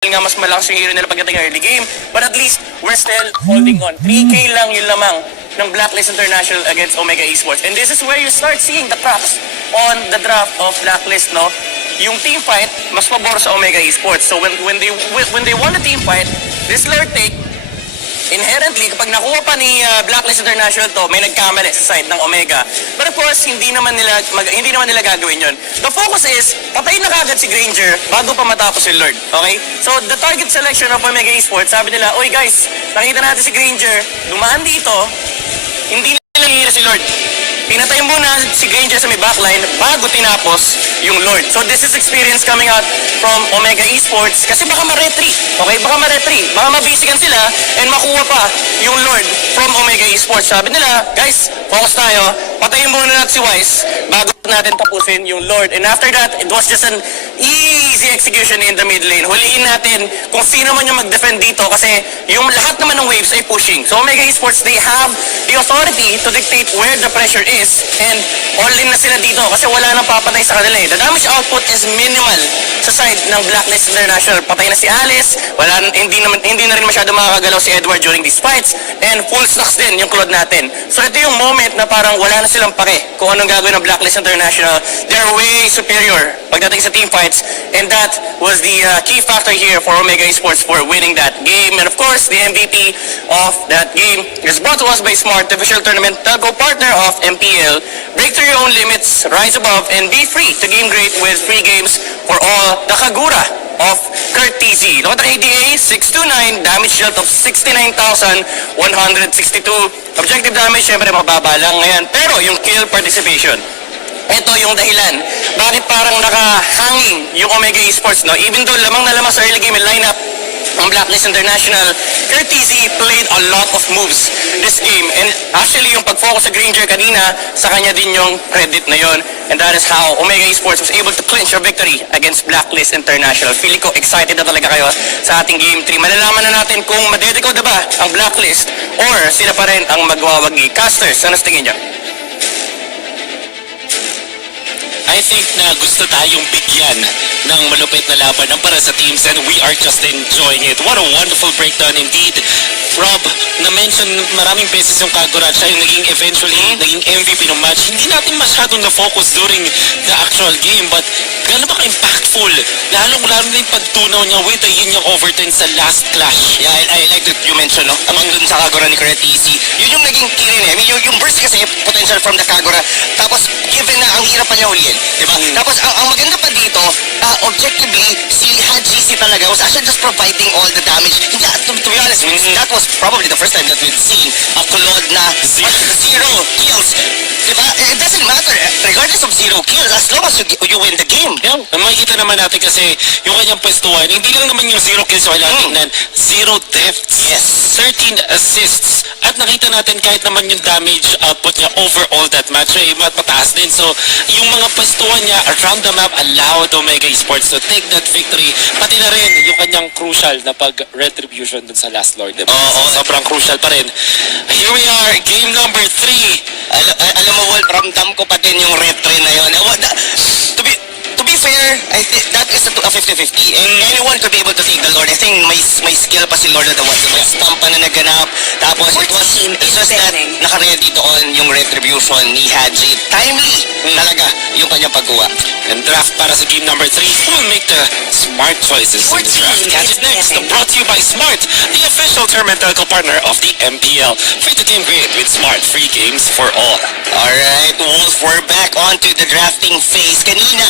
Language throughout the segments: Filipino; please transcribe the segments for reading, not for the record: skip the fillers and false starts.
nga mas malakas yung hero nila pagdating ng early game. But at least, we're still holding on. 3K lang yun lamang ng Blacklist International against Omega Esports. And this is where you start seeing the cracks on the draft of Blacklist, no? Yung team fight, mas pabor sa Omega Esports. So when they won the team fight, this layer take, inherently, kapag nakuha pa ni Blacklist International to, may nagkamali sa side ng Omega. But of course, hindi naman nila gagawin yun. The focus is, patayin na kagad si Granger bago pa matapos si Lord. Okay? So, the target selection of Omega Esports, sabi nila, oy guys, nakita natin si Granger, dumaan dito, hindi nila hihira si Lord. Pinatay muna si Granger sa may backline bago tinapos yung Lord. So this is experience coming out from Omega Esports kasi baka ma-retry. Okay? Baka ma-retry. Baka mabisikan sila and makuha pa yung Lord from Omega Esports. Sabi nila, guys, focus tayo. Patayin muna natin si Wise bago natin tapusin yung Lord. And after that, it was just an easy execution in the mid lane. Huliin natin kung sino man yung mag-defend dito kasi yung lahat naman ng waves ay pushing. So Omega Esports, they have the authority to dictate where the pressure is and all in na sila dito kasi wala nang papatay sa kanila eh. The damage output is minimal sa side ng Blacklist International. Patay na si Alice, hindi na rin masyado makakagalaw si Edward during these fights and full stocks din yung Claude natin. So ito yung moment na parang wala na silang pake kung anong gagawin ng Blacklist International. They're way superior pagdating sa team fights and that was the key factor here for Omega Esports for winning that game. And of course, the MVP of that game is brought to us by Smart, the official tournament telco partner of MPL. Break through your own limits, rise above, and be free to game great with free games for all the Kagura of Kurt TZ. Look at the ADA, 629, damage dealt of 69,162. Objective damage, syempre mababa lang ngayon. Pero yung kill participation, ito yung dahilan. Bakit parang nakahanging yung Omega Esports, no? Even though lamang na lamang sa early game lineup, ang Blacklist International, Kurt TZ played a lot of moves this game. And actually, yung pag-focus sa Granger kanina, sa kanya din yung credit na yon. And that is how Omega Esports was able to clinch a victory against Blacklist International. Feeling ko excited na talaga kayo sa ating Game 3. Malalaman na natin kung madedecode na ba ang Blacklist or sila pa rin ang magwawagi. Casters, ano sa tingin nyo? I think na gusto tayong bigyan ng malupit na laban para sa teams and we are just enjoying it. What a wonderful breakdown indeed. Rob, na-mention maraming beses yung Kagura, siya yung naging MVP ng match. Hindi natin masyadong na-focus during the actual game but gano'n ba ka-impactful? Lalo na yung pagtunaw niya with the yin yung overturn sa last clash. Yeah, I like that you mentioned, no? Among dun sa Kagura ni Kuretisi, yun yung naging key rin eh. I mean, yung burst kasi, potential from the Kagura. Tapos, given na ang hirap pa niya huliin, di ba? Tapos, ang maganda pa dito, objectively, si Hajisi talaga was actually just providing all the damage. Hindi, to be honest, that was probably the first time that we've seen a Claude na zero kills. Diba? It doesn't matter, regardless of zero kills, as long as you win the game. Yeah, makikita naman natin kasi yung kanyang pwestuhan, hindi lang naman yung zero kills yung kailangan tingnan, zero deaths. Yes. 13 assists. At nakita natin kahit naman yung damage output niya overall that match ay mataas din. So, yung mga pwestuhan niya around the map allowed Omega Esports to take that victory. Pati na rin yung kanyang crucial na pag-retribution dun sa last Lord. Diba? Sobrang crucial pa rin. Here we are, game number 3. Alam mo, Wolf, ramdam ko pa din yung retry na yun. To be fair, I think that is a 50-50. And anyone could be able to take the Lord. I think may skill pa si Lord na was may stamp pa na naganap. Tapos it was just that nakaready doon yung retribution ni Haji. Timely talaga yung kanyang pagkuha. And draft para sa game number 3, who will make the smart choices in the draft? Catch it next, brought to you by Smart, the official tournament telco partner of the MPL. Free to game great with Smart, free games for all. Alright, Wolf, we're back onto the drafting phase. Kanina,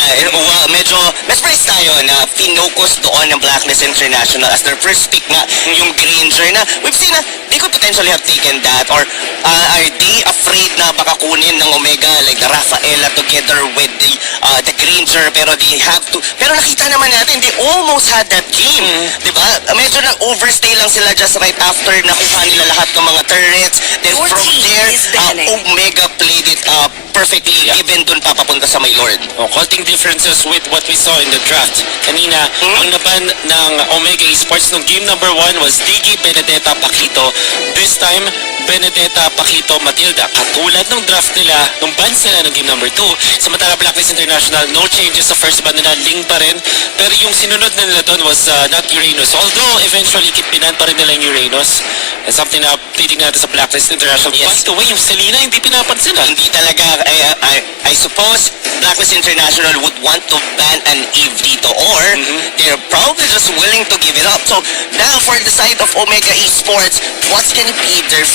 medyo mesmerized tayo na pinocus doon ng Blacklist International as their first pick nga yung Granger na we've seen na they could potentially have taken that or are they afraid na baka kunin ng Omega like the Rafaela together with the Granger pero they have to pero nakita naman natin they almost had that game, diba? Medyo nag-overstay lang sila just right after nakuha nila lahat ng mga turrets then from there Omega played it perfectly even dun papapunta sa may Lord. Halting differences with what we saw in the draft. Kanina, ang naban ng Omega Esports nung game number 1 was Digi, Benedetta, Paquito. This time, Benedetta, Paquito, Matilda. katulad ng draft nila, nung bans nila ng game number 2. Samantala Blacklist International, no changes sa first ban nila, Ling pa rin. Pero yung sinunod na nila doon was not Uranus. Although eventually pinan pa rin nila yung Uranus. And something na updating natin sa Blacklist International. Yes. By the way, yung Selena hindi pinapansin Hindi talaga, I suppose Blacklist International would want to ban an Eve dito, or they're probably just willing to give it up. So now for the side of Omega Esports, what's gonna be their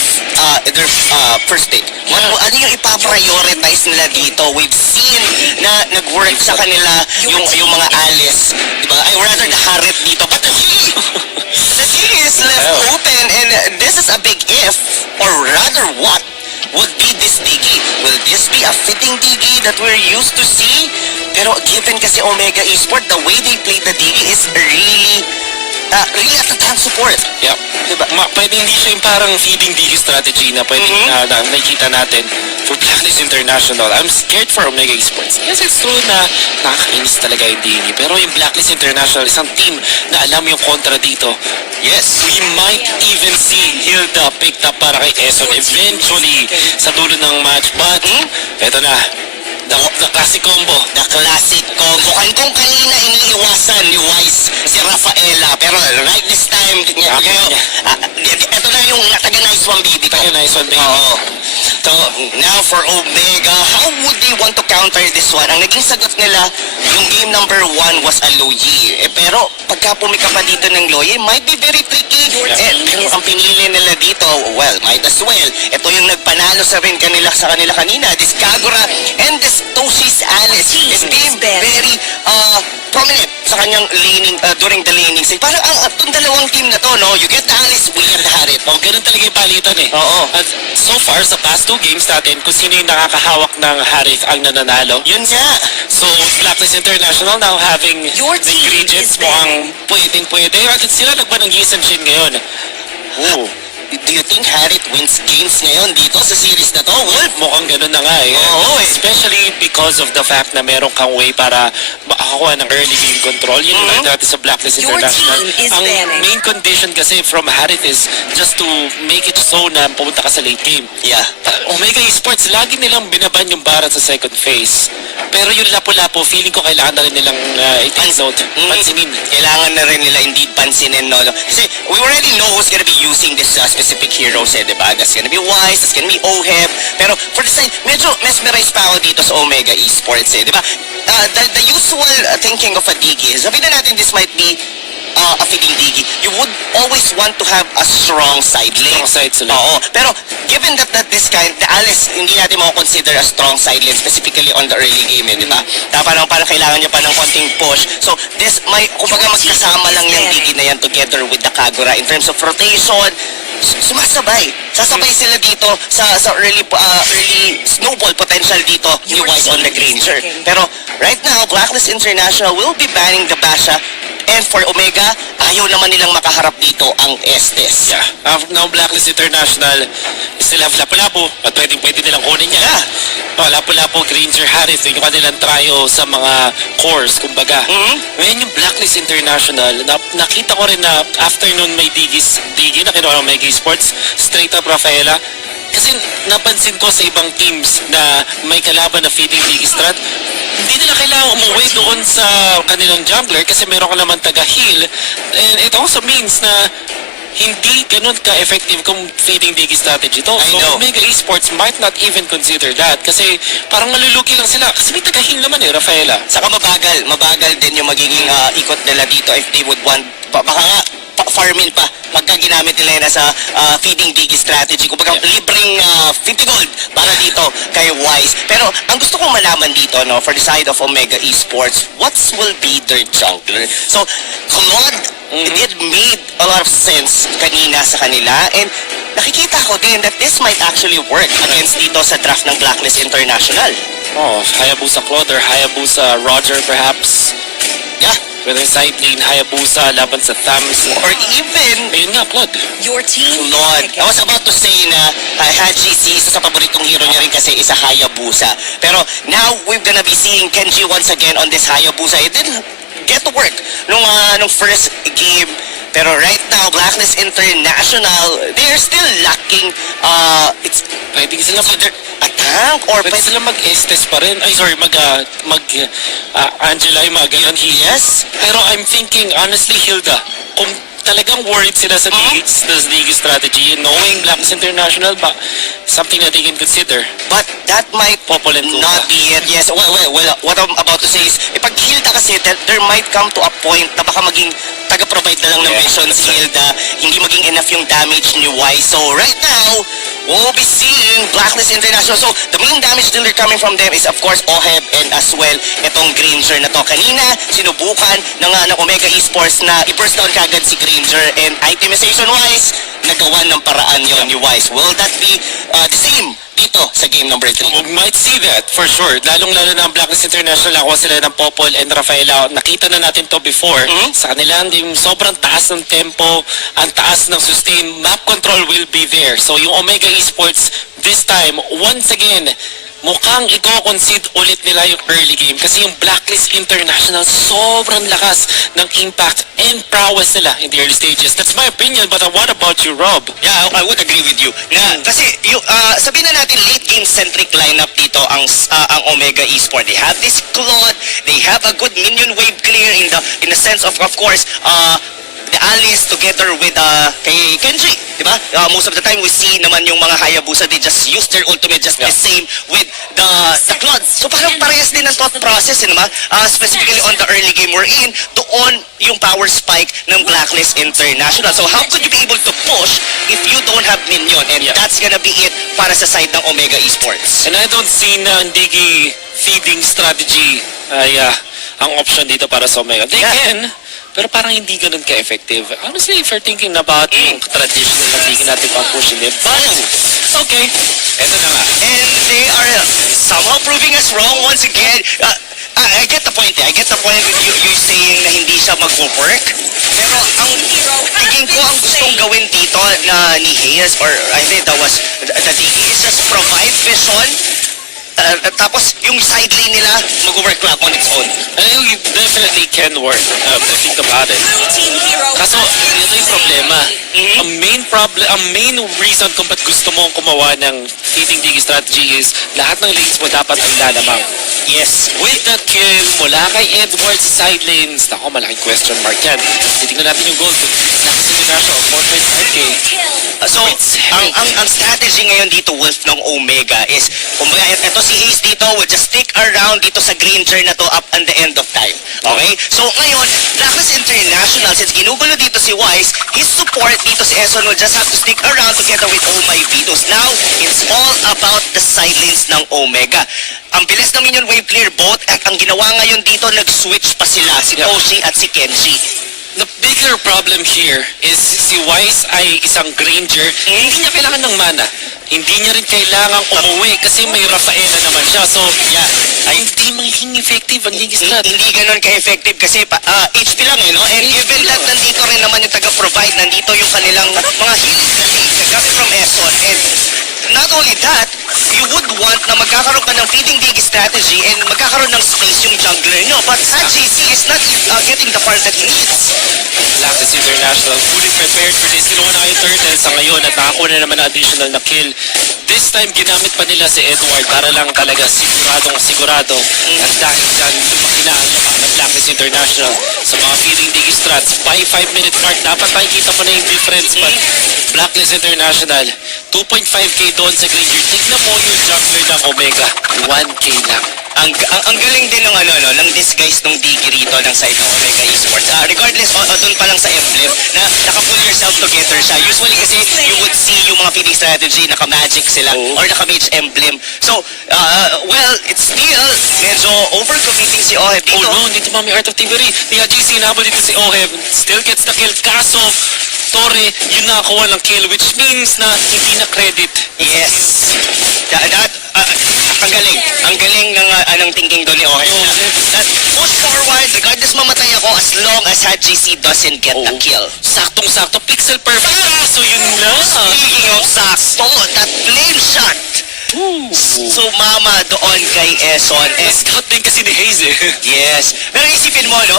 first take? Ano yung ipaprioritize nila dito? We've seen na nag-work sa kanila yung mga Alice, diba? I rather the Harit dito, but the key is left open, and this is a big if, or rather what would be this Digi? Will this be a fitting Digi that we're used to see? Pero given kasi Omega Esport, the way they play the Digi is really at the time support. Yep. Diba? Pwede hindi siya yung parang feeding DG strategy na pwede na nakikita natin for Blacklist International. I'm scared for Omega Esports. Yes, it's true na nakakainis talaga yung DG. Pero yung Blacklist International, isang team na alam yung kontra dito. Yes. We might even see Hilda picked up para kay Eson eventually sa dulo ng match. But, eto na. The classic combo. The classic combo. Kung kanina iniiwasan ni Wise si Rafaela, pero right this time, ito na yung taga-nice one baby. Taga-nice one baby. Oo. So, now for Omega, how would they want to counter this one? Ang naging sagot nila, yung game number 1 was a Loyi. Pero, pagka pumika pa dito ng Loyi, might be very tricky. Pero ang pinili nila dito, well, might as well. Ito yung nagpanalo sa kanila kanina, this Kagura and this Toshi's Alice is being very prominent sa kanyang laning, during the laning stage. Parang itong dalawang team na to, no? You get the Alice, we get the Harit. Oh, ganun talaga yung palitan eh. Oo. At so far, sa past 2 games natin, kung sino yung nakakahawak ng Harith ang nananalo. Yun nga. So, Blacklist International now having Your the team ingredients is mukhang pwede. At sila nagba ng Yisan Shin ngayon. Oh. Do you think Harit wins games ngayon dito sa series na to, Wolf? Mukhang ganun na nga eh. Oo, Especially because of the fact na meron kang way para makakuha ng early game control. Yun yung natin sa Blacklist Your International. team is Ang banning. main condition kasi from Harith is just to make it so na pumunta ka sa late game. Yeah. Omega Esports, lagi nilang binaban yung Barat sa second phase. Pero yung lapo-lapo, feeling ko kailangan na rin nilang i-take note. Pansinin. Kailangan na rin nila indeed pansinin, no? Kasi we already know who's gonna be using this specific heroes, diba? That's gonna be Wise, that's gonna be Oheb. Pero for the side, medyo mesmerized pa ako dito sa Omega Esports, diba? The usual thinking of a Digi is, sabihin na natin this might be a fitting Digi. You would always want to have a strong side lane. Strong side sila. Oo. Pero given that this kind, the Alice, hindi natin consider a strong side lane, specifically on the early game, di ba? Parang kailangan niya pa ng konting push. So, this, kumbaga magkasama lang yung Digi na yan together with the Kagura in terms of rotation. Sumasabay. Sasabay sila dito sa early snowball potential dito ni Wise on the Granger. Pero right now, Blacklist International will be banning the Basha. And for Omega, ayaw naman nilang makaharap dito ang Estes. Yeah. Now Blacklist International still have Lapu-Lapu at pwede nilang kunin niya. Yeah. Lapu-Lapu, Granger, Harith, yung kanilang tryo sa mga cores, kumbaga. Ngayon yung Blacklist International, nakita ko rin na after nun may Digi na kinuha ng Omega Esports, straight up Rafaela. Kasi napansin ko sa ibang teams na may kalaban na feeding Digi strat, hindi nila kailangan umuwi doon sa kanilang jungler kasi meron ka naman taga-heal. And it also means na hindi ganun ka-effective kung feeding Digi strategy to. I know. Omega Esports might not even consider that kasi parang malulugi lang sila. Kasi may taga-heal naman eh, Rafaela. Saka mabagal din yung magiging ikot nila dito if they would want, baka nga, farming pa pagka ginamit nila na sa feeding Digi strategy. Kung libreng 50 gold para dito kay Wise. Pero ang gusto kong malaman dito, no, for the side of Omega Esports, what will be their jungler? So, Claude, it made a lot of sense kanina sa kanila, and nakikita ko din that this might actually work against dito sa draft ng Blacklist International. Oh, Hayabusa Claude or Hayabusa Roger perhaps. Yeah. Whether side lane, Hayabusa, laban sa Thams. Or even Ayun nga, Claude. Your team Lord, I was about to say na Haji isa sa paboritong hero niya rin kasi isa Hayabusa. Pero now we're gonna be seeing Kenji once again on this Hayabusa. It didn't get to work nung first game. Pero right now, Blacklist International, they're still lacking, it's Pwede sila either a tank or Pwede sila mag-Estes pa rin. Ay, sorry, Angela, yung mga ganyan. Yes. Pero I'm thinking, honestly, Hilda, kung talagang worried sila sa League strategy, knowing Blacklist International, ba, something that they can consider. But that might Popol and Kuka. not be it. Yes, well, what I'm about to say is, pag Hilda kasi, there might come to a point na baka maging taga-provide na lang ng mission si Hilda, hindi maging enough yung damage ni Y. So right now, we'll be seeing Blacklist International. So the main damage dealer coming from them is of course Oheb and as well itong Granger na to. Kanina, sinubukan ng Omega Esports na i-burst down kagad si Granger, and itemization-wise, nagawa ng paraan yon ni Wise. Will that be the same dito sa game number 3? We might see that, for sure. Lalong-lalo na ang Blacklist International, nakuha sila ng Popol and Rafaela. Nakita na natin to before. Sa kanila, yung sobrang taas ng tempo, ang taas ng sustain, map control will be there. So yung Omega Esports, this time, once again, mukhang i-concede ulit nila yung early game kasi yung Blacklist International sobrang lakas ng impact and prowess nila in the early stages. That's my opinion, but what about you, Rob? Yeah, I would agree with you. Na, kasi yung, sabihin na natin late game centric lineup dito ang Omega Esports. They have this Claude, they have a good minion wave clear in the sense of course, the Alice together with kay Kenji, di ba? Most of the time we see naman yung mga Hayabusa, they just use their ultimate just the same with the Claude. So parang parehas din ang thought process, diba? Specifically on the early game we're in, doon yung power spike ng Blacklist International. So how could you be able to push if you don't have minion? And that's gonna be it para sa side ng Omega Esports. And I don't see na ang Digi feeding strategy ay ang option dito para sa Omega. They can, pero parang hindi ganun ka-effective. Honestly, if you're thinking about yung traditional na Digi natin pang-push in it, but okay, eto na nga. And they are somehow proving us wrong once again. I get the point. I get the point with you saying na hindi siya mag-work. Pero ang tingin ko ang gustong gawin dito na ni Hayes, or I think that was the Digi, is just provide vision. Tapos yung side lane nila mag-work lang on its own. It definitely can work, if you think about it. Kaso, ito yung problema. Ang main reason kung ba't gusto mong kumawa ng feeding Digi strategy is lahat ng lanes mo dapat ang lalamang. Yes. With the kill mula kay Edward sa side lanes, ako malaking question mark yan. Titignan natin yung gold. Blacklist International, 4.5k. So, ang strategy ngayon dito, Wolf, ng Omega is, kumbaga, ito si Hayes dito will just stick around dito sa Granger na to up on the end of time. Okay? So, ngayon, Blacklist International, since ginugulo dito si Wise, his support dito si Eson will just have to stick around together with Oh My Vitos. Now, it's all about the side lanes ng Omega. Ang bilis ng minion wave clear both, at ang ginawa ngayon dito, nag-switch pa sila, si Toshi at si Kenji. The bigger problem here is si Wise ay isang Granger. Hindi niya kailangan ng mana. Hindi niya rin kailangang umuwi kasi may Rafaela naman siya. So, hindi magiging effective ang League strat. Hindi ganun ka-effective kasi HP lang no? And given that nandito rin naman yung taga-provide, nandito yung kanilang mga healing na gamit from Eson. And not only that, you would want na magkakaroon ka ng feeding Digi strategy and magkakaroon ng space yung jungler nyo. But HJC is not getting the part that he needs. Blacklist International fully prepared for this. Kinuha na kayo Turtle sa ngayon at nakakuha na naman na additional na kill. This time, ginamit pa nila si Edward para lang talaga sigurado. At dahil dyan, lumaki na ang laman ng Blacklist International sa mga feeding Digi strats. By 5-minute mark, dapat makikita mo na yung difference. But Blacklist International, 2.5k doon sa Granger. Tignan mo yung jungler ng Omega, 1k lang. Ang galing din ng ng disguise ng Digi rito ng side ng Omega Esports. Regardless, doon pa lang sa emblem na naka-pull yourself together siya. Usually kasi you would see yung mga feeding strategy, naka-magic sila or naka-mage emblem. So, well, it's still medyo overcommitting si Oheb dito. Oh no, dito mami Art of Thievery. Ni GC nabol dito si Oheb. Still gets the kill. Kaso, Torre, yun nakakuha ng kill, which means na hindi na credit. Yes. Ang galing ng thinking doon ni Oheb. That push forward, regardless mamatay ako, as long as HGC doesn't get the kill. Saktong-sakto, pixel perfect. So yun na. Speaking of sakto, that flame shot sumama doon kay Eson. And Scout din kasi ni Hayes eh. yes. Pero isipin mo, no?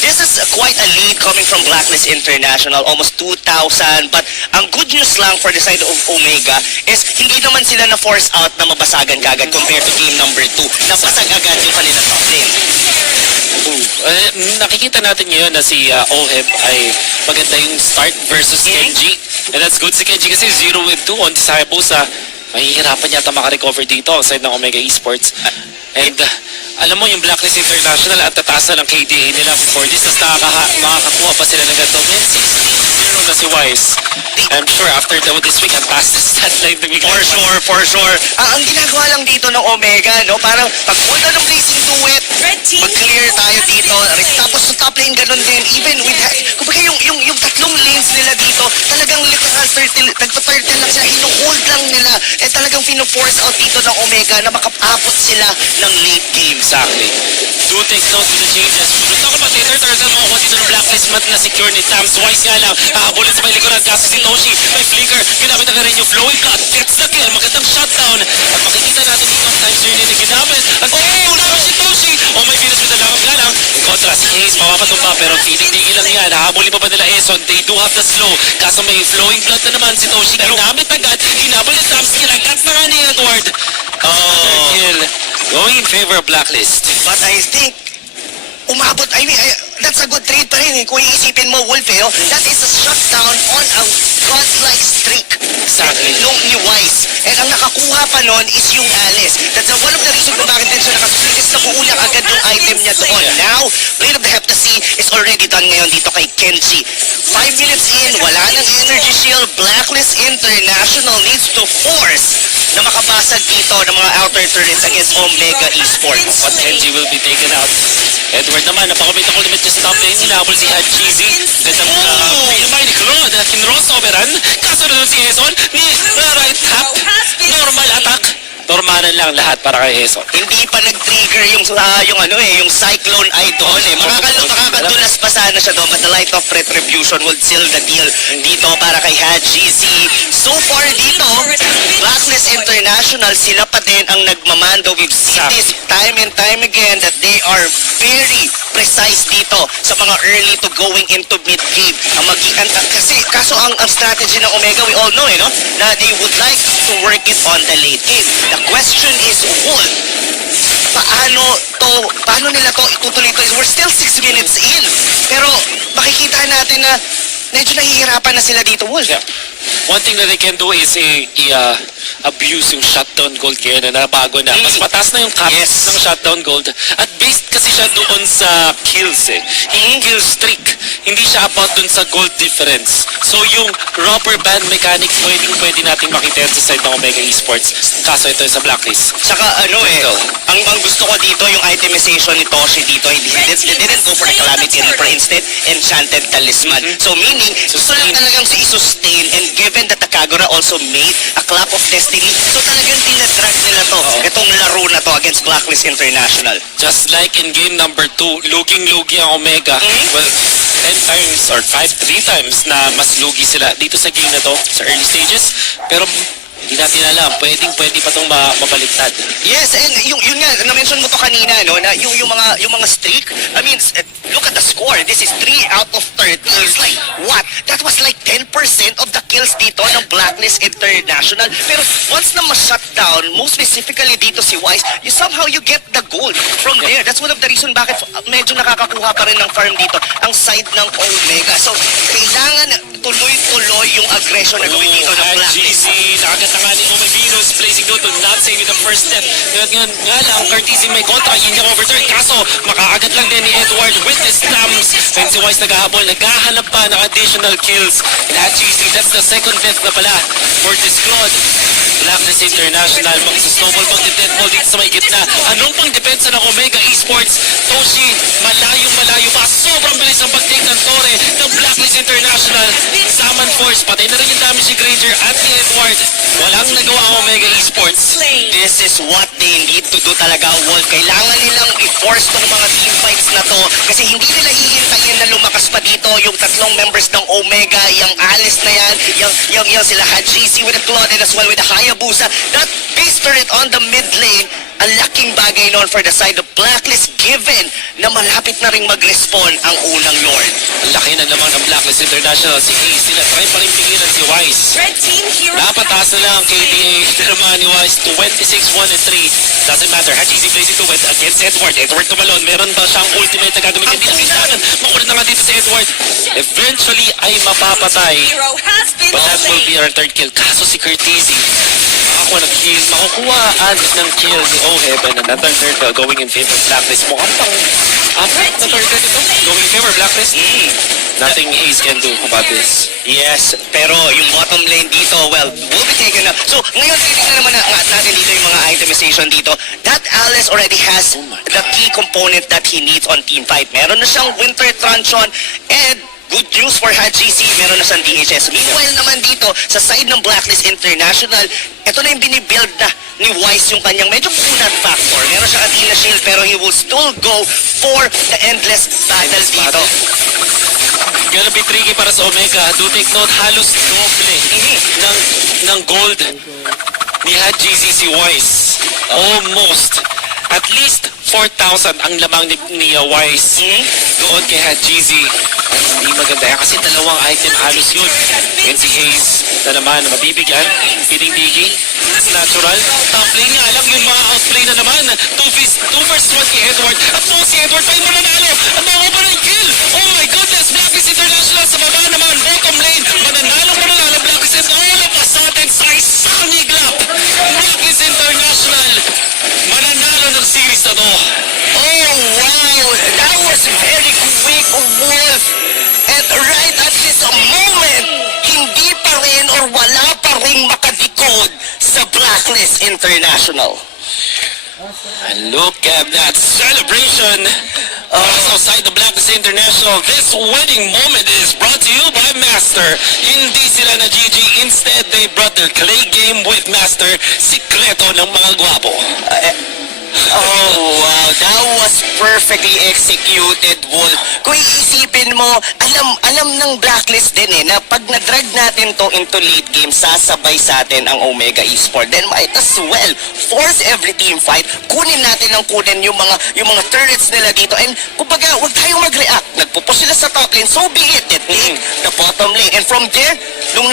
This is quite a lead coming from Blacklist International, almost 2,000. But ang good news lang for the side of Omega is hindi naman sila na-force out na mabasagan kagad compared to game number 2. Napasag agad yung kanila top lane. Nakikita natin ngayon na si Oheb ay maganda yung start versus Kenji. And that's good si Kenji kasi 0 with 2 on Disciple sa mahihirapan yata makarecover dito ang side ng Omega Esports. And alam mo yung Blacklist International at tataas na ng KDA nila for this, tapos makakakuha pa sila ng ganito. And 16-0 na si Wise. I'm sure after this week, ang taas na stat line na bigla. For sure. Ang ginagawa lang dito ng Omega, no? Parang pag wala ng blazing duet, mag-clear tayo dito. Tapos sa top lane, ganun din. Even with, kumbaga yung tatlong lanes nila dito, talagang literal tagpa-turtle lang sila, hinuhold lang nila. Eh talagang pino-force out dito ng Omega na makapapot sila ng late game. Exactly. Do take note of the changes. We'll talk about later. Turtle mo ako dito ng Blacklist mat na secure ni Tams. Wise nga lang. Bullet sa may likuran. Kaso si Toshi may flicker. Ginamit na rin yung flowing blood. Gets the kill. Magandang shutdown. At makikita natin dito ang time journey na ginamit. Ang naman si Toshi. Oh my goodness, with the lakap nga lang. In kontra si Hayes. Mapapatumpa. Pero feeling lang yan. Hahabulin pa ba nila Eson? They do have the slow. Kaso may flowing blood na naman si Toshi. Ginamit agad. Hinabol ni Tams. Kinagat na nga ni Edward. Kill. Going in favor of Blacklist. But I think, umabot, that's a good trade pa rin eh. Kung iisipin mo, Wolf, that is a shutdown on a godlike streak. Exactly. Nung ni Wise. And ang nakakuha pa nun is yung Alice. That's one of the reasons kung bakit din siya nakasulitis na kuuna agad yung item niya doon. Now, Blade of the Heptasy is already done ngayon dito kay Kenji. 5 minutes in, wala nang energy shield. Blacklist International needs to force na makabasag dito ng mga outer turrets against Omega Esports. But Kenji will be taken out. Edward naman, napakamit ako limit niya sa top lane. Hinabol si Hachizi. Gandang pinamay ni Claude. Kinrossoveran. Kaso na si Eson ni right tap. Normal attack. Normalan lang lahat para kay Eson. Hindi pa nag-trigger yung Cyclone Idol eh. Makakadulas pa sana siya doon, but the light of retribution will seal the deal dito para kay Hachizi. So far dito, Blacklist International, sila pa din ang nagmamando. We've seen this time and time again that they are very precise dito sa mga early to going into mid-game. Kaso ang strategy ng Omega, we all know no? Na they would like to work it on the late game. The question is, Wolf, paano nila to itutuloy-tuloy? We're still 6 minutes in. Pero makikita natin na medyo nahihirapan na sila dito, Wolf. Yeah. One thing that they can do is abuse yung shutdown gold ngayon na nabago na. Mas mataas na yung cap ng shutdown gold. At based kasi siya doon sa kills eh. Yung kill streak. Hindi siya about doon sa gold difference. So yung rubber band mechanic pwede nating makita sa side ng Omega Esports. Kaso ito sa Blacklist. Saka ang gusto ko dito yung itemization ni Toshi dito. They didn't go for the Calamity Reaper, instead Enchanted Talisman. So meaning, gusto lang talagang i-sustain, and given that the Kagura also made a Clap of Destiny, so talagang tinadrag nila to. Itong laro na to against Blacklist International. Just like in game number 2, luging-lugi ang Omega. Well, 10 times or 3 times na mas lugi sila dito sa game na to sa early stages. Pero hindi natin alam, pwede pa itong mabaliktad. Yes, and yung nga, na-mention mo to kanina, no, na yung mga streak, I mean, look at the score. This is 3 out of 30. It's like, what? That was like 10% of the kills dito ng Blacklist International. Pero once na ma-shut down, most specifically dito si Wise, you get the gold from there. That's one of the reason bakit medyo nakakakuha pa rin ng farm dito ang side ng Omega. So, kailangan tuloy-tuloy yung aggression na gawin dito ng Blacklist. Nakagat na nga ni Omega Venus, placing doon to not save with the first step. Ngayon nga lang, Cartesian may kontra, hindi niya overturn. Kaso, makaagat lang din ni Edward with the stamps. Then si Wise naghahabol, naghahanap pa ng additional kills. And actually, that's the second death na pala for this squad. Blacklist International, mag-snowball pang deadball dito sa may gitna. Anong pang depensa ng Omega Esports? Toshi, malayo pa. Sobrang bilis ang pag-take ng Torre ng Blacklist International. Summon Force, patay na rin yung damage si Granger at si Edward. Walang nagawa ang Omega Esports. this is what they need to do talaga, Wolf. Kailangan nilang i-force tong mga team fights na to kasi hindi nila hihintayin na lumakas pa dito yung tatlong members ng Omega, yung Alice na yan, yung sila Hajisi with the Claude and as well with the Hayabusa. That base turret on the mid lane, ang laking bagay noon for the side of Blacklist given na malapit na ring mag-respawn ang unang Lord. Ang laki na naman ng Blacklist International. Si Ace, sila try pa rin pigilan si Wise. Red team hero. Napataas na lang KDA. Naman ni Wise, 26, 1 and 3. Doesn't matter. Hajisi plays it to win against Edward. Edward tumalon. Meron ba siyang ultimate na gagamitin? Hindi na kailangan. Makulit na nga dito si Edward. Eventually ay mapapatay. Hero has been But that will slain. be our third kill. Kaso si Curtizi, ako nag-heal. Makukuhaan ng kill ni Oheb and another third kill going in favor of Blacklist. Mukhang pang apat na third kill ito. Going in favor of Blacklist. Nothing Ace can do about this. Yes, pero yung bottom lane dito, well, will be taken up. So, ngayon, titignan naman natin dito yung mga itemization dito. That Alice already has the key component that he needs on team fight. Meron na siyang Winter Truncheon and good news for Hajisi, meron na siyang DHS. Meanwhile naman dito, sa side ng Blacklist International, ito na yung binibuild na ni Wise yung kanyang medyo punat factor. Meron siya Athena Shield pero he will still go for the endless battle dito. Gonna be tricky para sa Omega. Do take note, halos doble ng gold ni Hajisi si Wise. Almost. At least 4,000 ang lamang ni Wise doon kay Hajisi. At hindi maganda yan kasi dalawang item halos yun. Yan si Hayes na naman mabibigyan. Feeding Digi. Natural. Top lane nga lang yung mga outplay na naman. 2 versus 1 kay Edward. At so si Edward pa yung mananalo. At nakuha pa ng kill. Oh my goodness. Blacklist International sa baba naman. Bottom lane. Mananalo Blacklist and all of a sudden sa isang iglap. Blacklist International. Mananalo ng series na to. Oh, wow! That was very quick, Wolf! And right at this moment, hindi pa rin or wala pa rin makadikod sa Blacklist International. And look at that celebration. Outside the Blacklist International, this winning moment is brought to you by Master. Hindi sila na GG. Instead, they brought their clay game with Master. Sikreto ng mga gwapo. Oh, wow. That was perfectly executed, Wolf. Kung iisipin mo, alam ng Blacklist din na pag na-drag natin to into late game, sasabay sa atin ang Omega Esport. Then might as well force every team fight. Kunin natin ng kunin yung mga turrets nila dito. And kumbaga, huwag tayong mag-react. Nagpupush sila sa top lane, so be it. They take the bottom lane. And from there, nung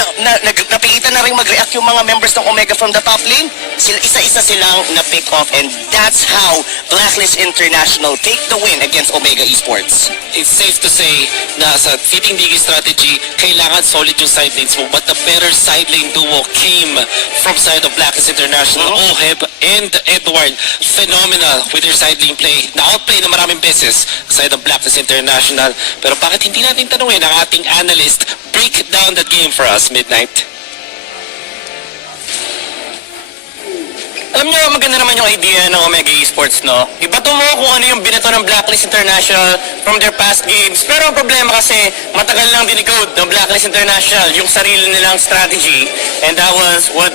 napilitan na rin mag-react yung mga members ng Omega from the top lane, isa-isa silang na-pick off. And that's how Blacklist International take the win against Omega Esports. It's safe to say na sa feeding digi strategy, kailangan solid yung side lanes mo. But the better side lane duo came from side of Blacklist International. Oheb and Edward, phenomenal with their side lane play. Na-outplay na maraming beses side of Blacklist International. Pero bakit hindi natin tanungin ang ating analyst, break down that game for us, Midnight? Alam niyo, maganda naman yung idea ng Omega Esports, no? Ibato mo kung ano yung binato ng Blacklist International from their past games. Pero ang problema kasi, matagal lang dinicode ng Blacklist International yung sarili nilang strategy. And that was what,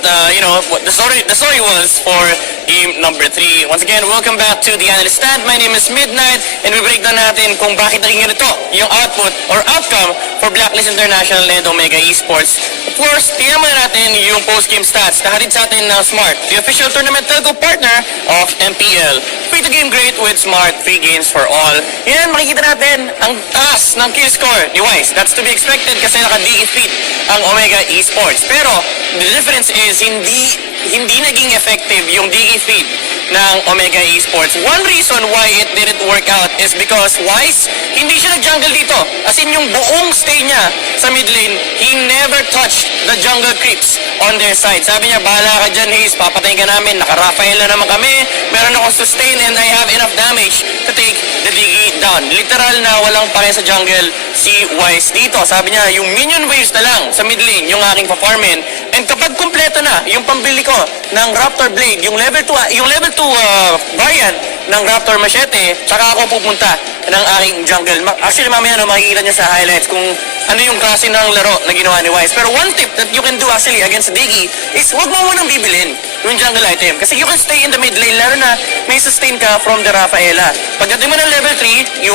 what the story was for game number 3. Once again, welcome back to the Analyst Stand. My name is Midnight, and we break down natin kung bakit naging ganito yung output or outcome for Blacklist International and Omega Esports. Of course, tingnan muna natin yung post-game stats na hatid sa atin ng Smart, the official tournament telco partner of MPL. Free to game great with Smart, free games for all. Yan, makikita natin ang taas ng kill score ni Wise. That's to be expected kasi naka-DE-feed ang Omega Esports. Pero, the difference is, hindi naging effective yung DE-feed ng Omega Esports. One reason why it didn't work out is because Wise, hindi siya nag-jungle dito. As in, yung buong stay niya sa mid lane, he never touched the jungle creeps on their side. Sabi niya, bahala ka dyan, Hayes, papatayin ka namin, naka-Raphael na naman kami, meron akong sustain and I have enough damage to take the Digi down. Literal na walang pare sa jungle si Wise dito. Sabi niya, yung minion waves na lang sa mid lane, yung aking pa-farmin. And kapag kumpleto na yung pambili ko ng Raptor Blade, yung level 2 variant ng Raptor Machete, tsaka ako pupunta ng aking jungle. Actually, mamaya makikita nyo sa highlights kung ano yung klase ng laro na ginawa ni Wise. Pero one tip that you can do actually against Diggy is huwag mo munang bibilin yung jungle item. Kasi you can stay in the mid lane, lalo na may sustain ka from the Rafaela. Pagdating mo ng level 3,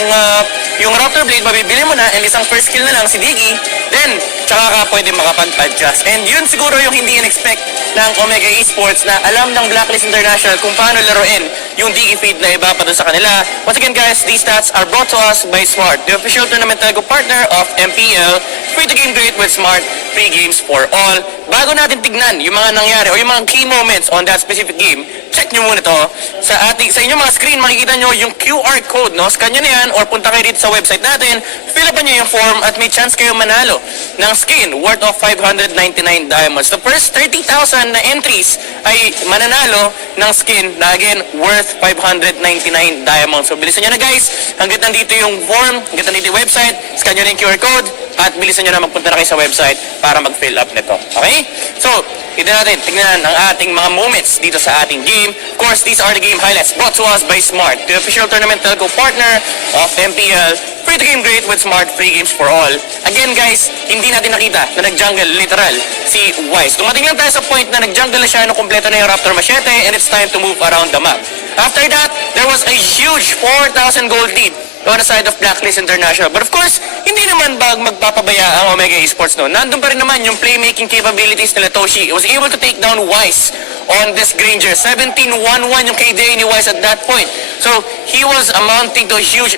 yung Raptor Blade, mabibili mo na, and isang first kill na lang si Diggy, then tsaka ka pwede makapag-adjust. And yun siguro yung hindi in-expect ng Omega Esports na alam ng Blacklist International kung paano laruin yung Diggy feed na iba pa doon sa kanila. Once again guys, these stats are brought to us by Smart, the official tournament telco partner of MPL. Free to game great with Smart, free games for all. Bago natin tignan yung mga nangyari o yung mga key moments on that specific game, check nyo muna to sa inyong mga screen. Makikita nyo yung QR code, no? Scan nyo na yan or punta kayo dito sa website natin, fill up nyo yung form at may chance kayo manalo ng skin worth of 599 diamonds. The first 30,000 na entries ay mananalo ng skin na again worth 599 diamonds. So bilisan nyo na guys, hanggat nandito yung form, hanggat nandito yung website, scan nyo na yung QR code at bilisan nyo na magpunta na kayo sa website para mag-fill up nito. Okay? So, tignan ang ating mga moments dito sa ating game. Of course, these are the game highlights brought to us by Smart, the official tournament telco partner of MPL. Free to game great with Smart, free games for all. Again guys, hindi natin nakita na nag-jungle literal si Wise. Dumating lang tayo sa point na nag-jungle na siya nung kompleto na yung Raptor Machete and it's time to move around the map. After that, there was a huge 4,000 gold lead on the side of Blacklist International. But of course, hindi naman magpapabaya ang Omega Esports no. Nandun pa rin naman yung playmaking capabilities nila Toshi. He was able to take down Wise on this Granger. 17-1-1 yung KD ni Wise at that point. So, he was amounting to a huge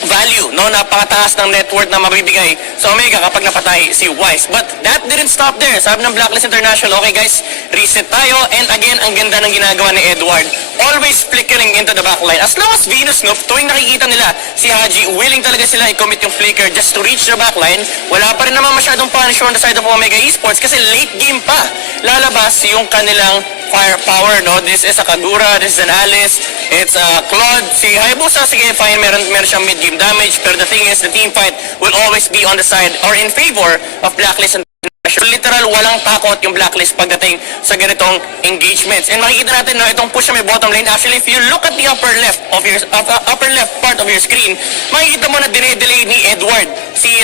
value, no? Napakataas ng net worth na mabibigay sa Omega kapag napatay si Wise. But that didn't stop there. Sabi ng Blacklist International, okay guys, reset tayo. And again, ang ganda ng ginagawa ni Edward. Always flickering into the backline. As long as Venus, no, tuwing nakikita nila si Haji, willing talaga sila i-commit yung flicker just to reach the backline. Wala pa rin naman masyadong punish on the side of Omega Esports kasi late game pa lalabas yung kanilang firepower, no? This is a Kagura, this is an Alice, it's a Claude. Si Hayabusa, sige, fine, meron siyang mid-game damage, pero the thing is, the team fight will always be on the side or in favor of Blacklist and literal walang takot yung Blacklist pagdating sa ganitong engagements. And makikita natin na itong push na may bottom lane. Actually, if you look at the upper left part of your screen, makikita mo na dinay-delay ni Edward si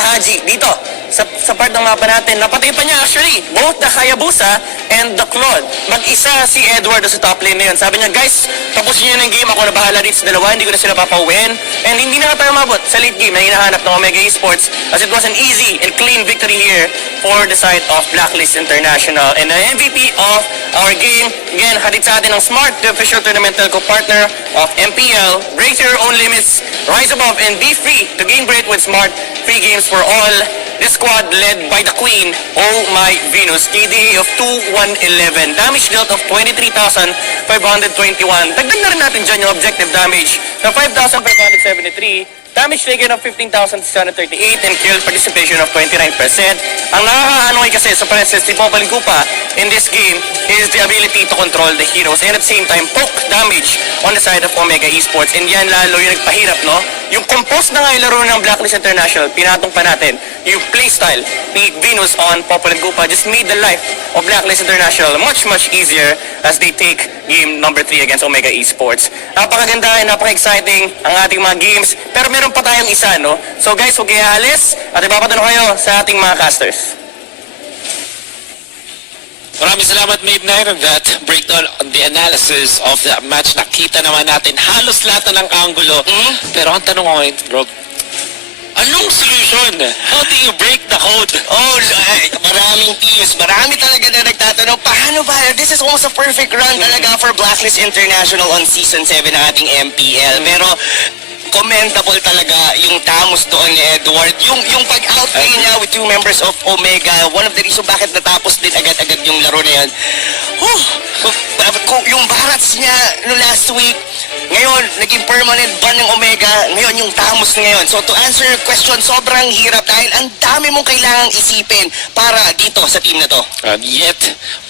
Haji dito sa part ng mapa natin. Napatay pa niya actually both the Hayabusa and the Claude. Mag-isa si Edward sa top lane na yun. Sabi niya, guys, tapusin niyo na yung game. Ako na bahala dito sa dalawa. Hindi ko na sila papauwiin. And hindi na tayo mabot sa late game na hinahanap ng Omega Esports as it was an easy and clean victory here for the side of Blacklist International. And the MVP of our game, again, hatid sa atin ng Smart, the official tournament telco partner of MPL. Break your own limits, rise above, and be free to game great with Smart. Free games for all. This squad led by the Queen, Oh My Venus, KDA of 2,111. Damage dealt of 23,521. Dagdag na rin natin dyan yung objective damage na 5,573. Damage taken of 15,638 and kill participation of 29%. Ang nakakaanoy kasi sa presence ni Popol Gupa in this game is the ability to control the heroes and at the same time poke damage on the side of Omega Esports. And yan lalo yung nagpahirap, no? Yung compose na nga yung laro ng Blacklist International, pinatong pa natin yung playstyle ni Venus on Popol Gupa just made the life of Blacklist International much easier as they take game number 3 against Omega Esports. Napakaganda and napaka-exciting ang ating mga games. Pero meron pa tayong isa, no? So guys, huwag kayo alis at ipapatanong kayo sa ating mga casters. Maraming salamat, Midnight, on that breakdown on the analysis of the match. Nakita naman natin halos lahat ng anggulo. Pero ang tanong ko ngayon, Rob, anong solution? How do you break the code? Oh, maraming teams, marami talaga na nagtatanong, paano ba? This is almost a perfect run talaga for Blacklist International on Season 7 ng ating MPL. Pero commendable talaga yung tamos doon ni Edward. Yung pag-outplay niya with two members of Omega, one of the reason bakit natapos din agad-agad yung laro na yan. Yung barats niya no last week, ngayon, naging permanent ban ng Omega, ngayon yung tamos ngayon. So to answer your question, sobrang hirap dahil ang dami mong kailangang isipin para dito sa team na to. And yet,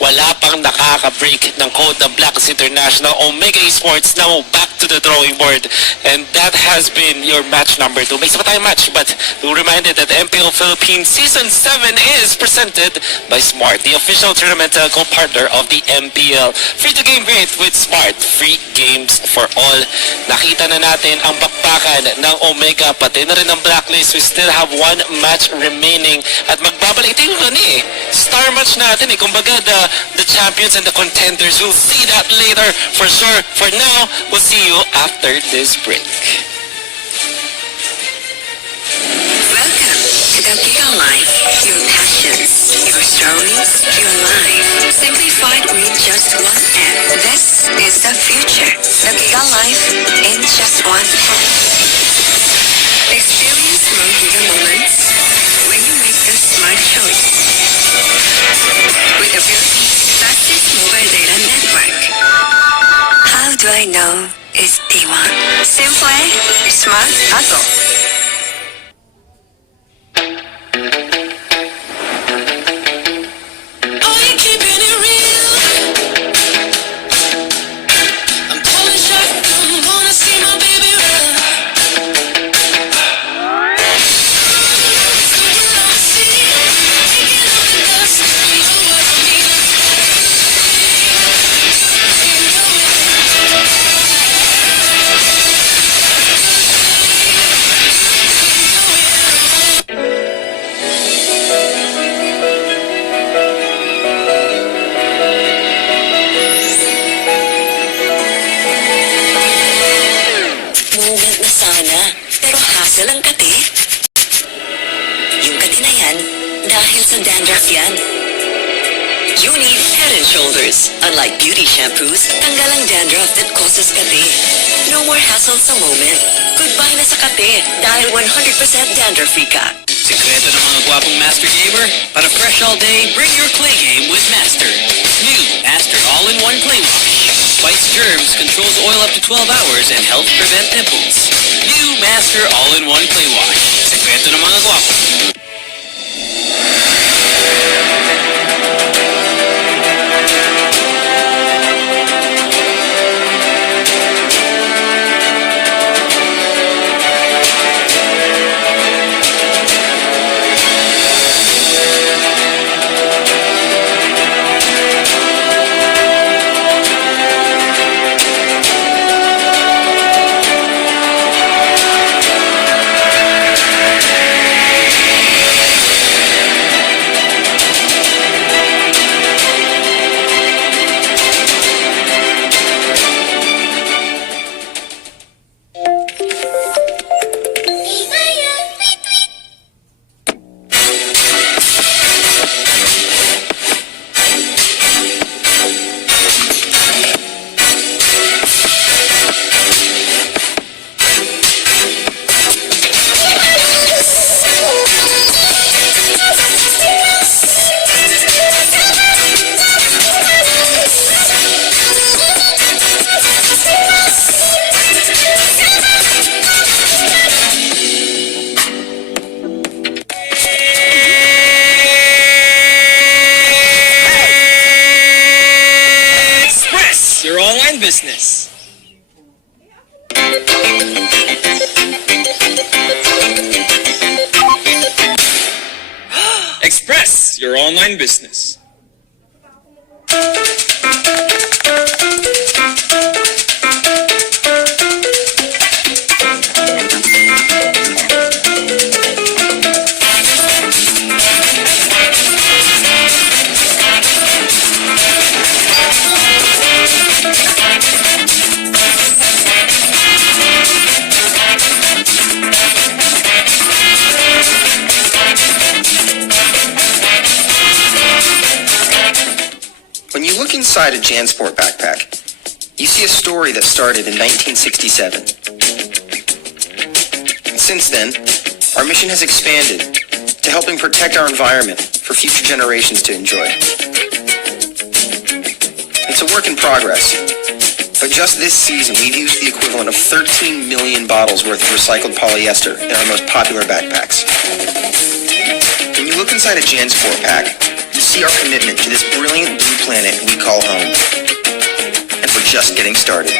wala pang nakaka-break ng code ng Blacklist International. Omega Esports now back to the drawing board. And that has been your match number 2. May isa pa tayong match, but we reminded that the MPL Philippines Philippines Season 7 is presented by Smart, the official tournament co-partner of the MPL. Free to game rate with Smart. Free games for all. Nakita na natin ang bakbakan ng Omega, pati na rin ang Blacklist. We still have one match remaining. At magbabalik ito yung star match natin eh. Kumbaga, the champions and the contenders. We'll see that later for sure. For now, we'll see you after this break. Welcome to the Giga Life. Your passions, your stories, your life. Simplified with just one app. This is the future. The Giga Life in just one app. Experience more Giga moments when you make the smart choice. With the Philippines fastest mobile data network. How do I know it's D1? Simple, smart, hustle. Unlike beauty shampoos, tanggal ang dandruff that causes kate. No more hassle sa moment. Goodbye na sa kate dahil 100% dandruff-free ka. Sikreto ng mga gwapong Master Gamer? Para fresh all day, bring your clay game with Master. New Master All-in-One Clay Wash. Fights germs, controls oil up to 12 hours, and helps prevent pimples. New Master All-in-One Clay Wash. Sikreto ng mga gwapo. Business. Express your online business. When you look inside a JanSport backpack, you see a story that started in 1967. And since then, our mission has expanded to helping protect our environment for future generations to enjoy. It's a work in progress, but just this season we've used the equivalent of 13 million bottles worth of recycled polyester in our most popular backpacks. When you look inside a JanSport pack, you see our commitment to this brilliant blue planet we call home. And we're just getting started.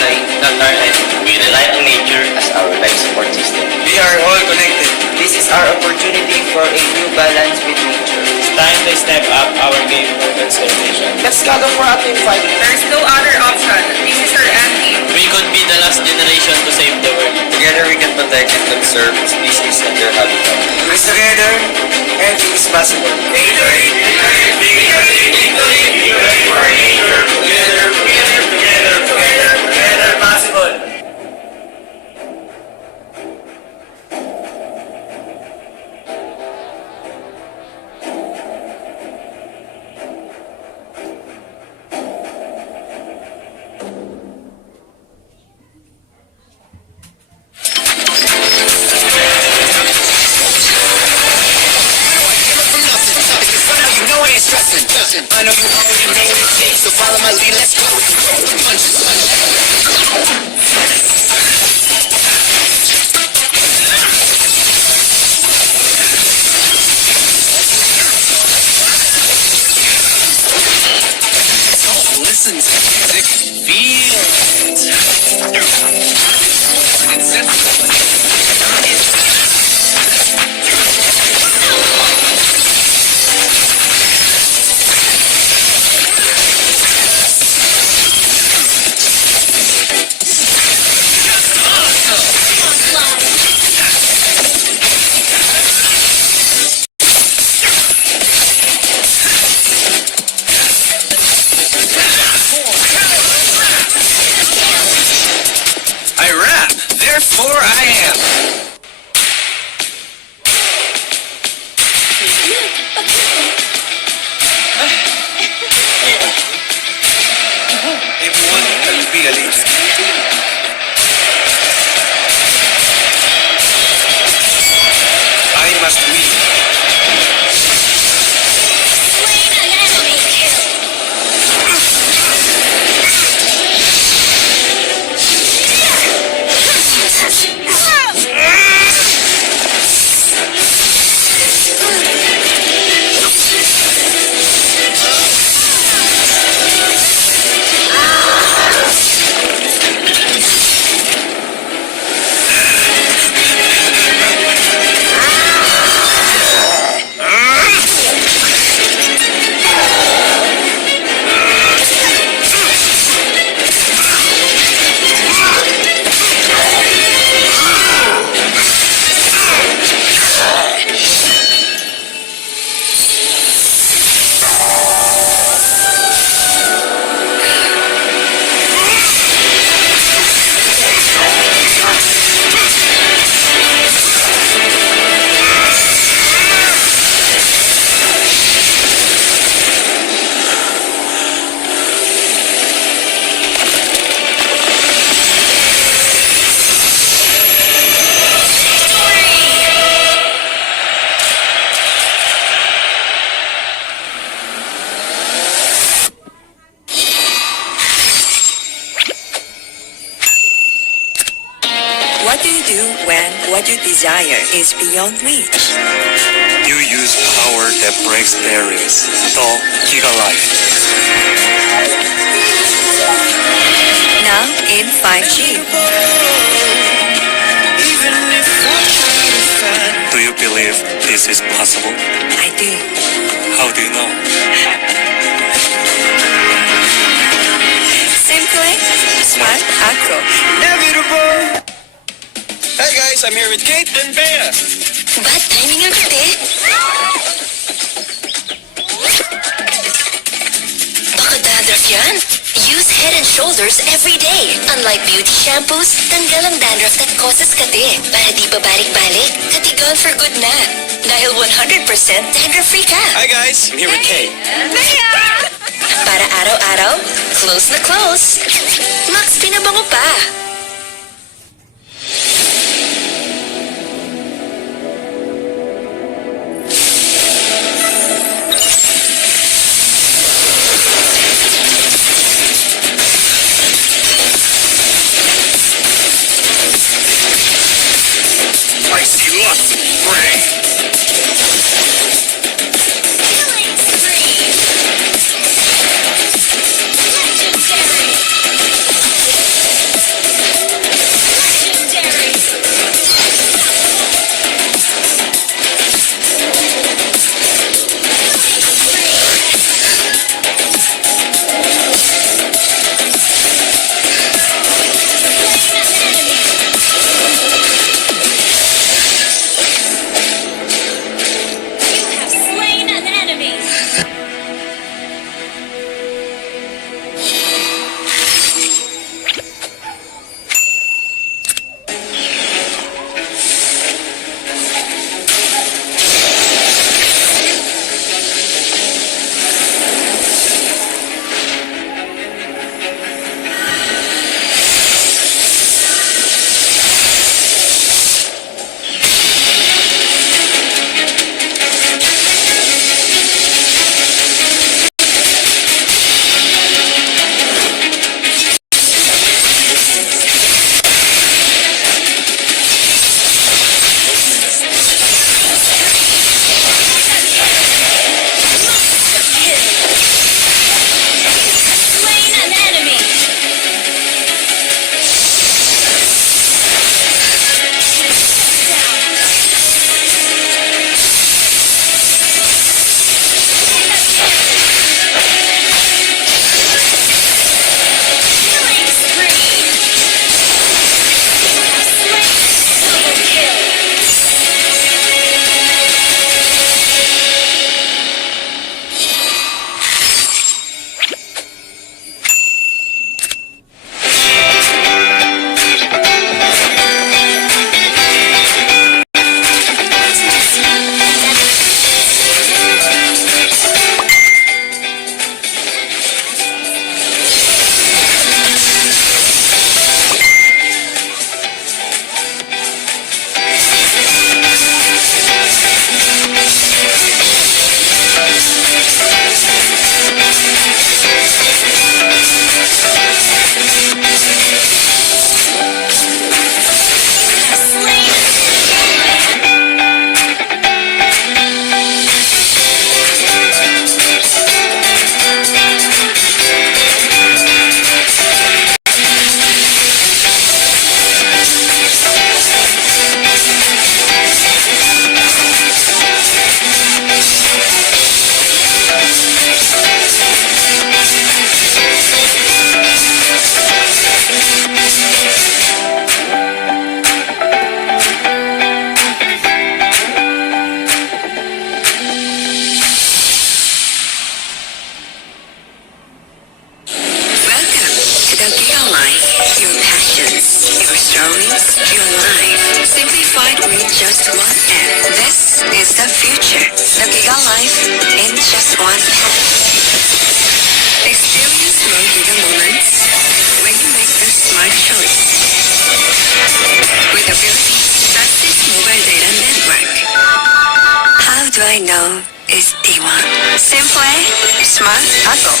online, not our end. We rely on nature as our life support system. We are all connected. This is our opportunity for a new balance with nature. It's time to step up our game for conservation. Let's gather for active fight. There's no other option. This is our end game. We could be the last generation to save the world. Together we can protect and conserve species and their habitat. Because together, anything is possible. Together, possible. I know you already know what it takes, so follow my lead, let's go. Listen to music, feel it. It's I rap, therefore I am. Everyone will be a lead. I must win. What do you do when what you desire is beyond reach? You use power that breaks barriers. 더 Giga Life. Now in 5G. Do you believe this is possible? I do. How do you know? Simply Smart Acro. Inevitable! Hey guys, I'm here with Kate and Bea. Bad timing ang kate. Baka dandruff yan? Use Head and Shoulders every day. Unlike beauty shampoos, tanggal ang dandruff that causes kate. Para di babalik-balik, katigal for good na. Dahil 100% dandruff-free ka. Hi guys, I'm here with Kate. Para araw-araw, close na close. Max pinabango pa. I see lots of spray. the Giga Life. Your passions, your stories, your life. Simplified with just one app. This is the future. The Giga Life in just one app. Experience more Giga moments when you make the smart choice. With the Philippines' fastest mobile data network. How do I know it's T1? Simple, smart, ako.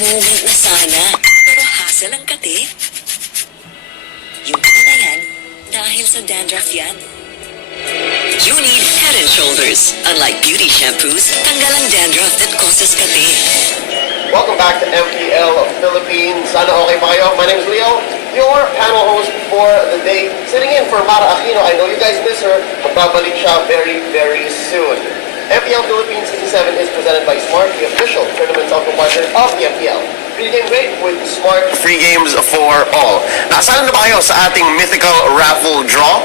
Moment na sana, pero hassle ang kati. Yung kati na yan, dahil sa dandruff yan. You need Head and Shoulders. Unlike beauty shampoos, tanggal ang dandruff that causes kati. Welcome back to MPL Philippines. Sana okay pa kayo? My name is Leo, your panel host for the day. Sitting in for Mara Aquino. I know you guys miss her. Magbabalik siya very, very soon. MPL Philippines Season 7 is presented by Smart, the official tournament talking partner of the MPL. Free game rate with Smart. Free games for all. Nasaan na ba kayo sa ating mythical raffle draw?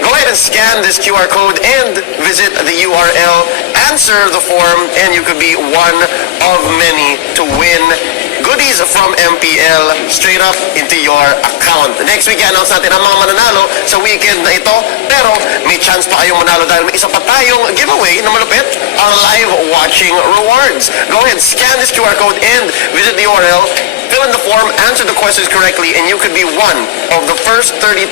Go ahead and scan this QR code and visit the URL, answer the form, and you could be one of many to win goodies from MPL straight up into your account. Next week, i-announce natin ang mga mananalo sa weekend na ito. Pero may chance pa kayong manalo dahil may isa pa tayong giveaway na malupit, ang live watching rewards. Go ahead, scan this QR code and visit the URL, fill in the form, answer the questions correctly, and you could be one of the first 30,000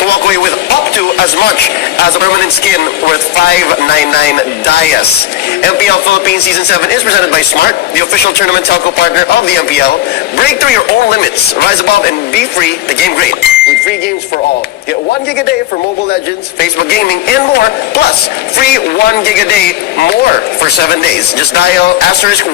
to walk away with up to as much as a permanent skin worth $599 Dias. MPL Philippines Season 7 is presented by Smart, the official tournament telco partner of the MPL. Break through your own limits, rise above, and be free. The game great with free games for all. Get 1 gig a day for Mobile Legends, Facebook Gaming, and more. Plus, free 1 gig a day more for 7 days. Just dial *123#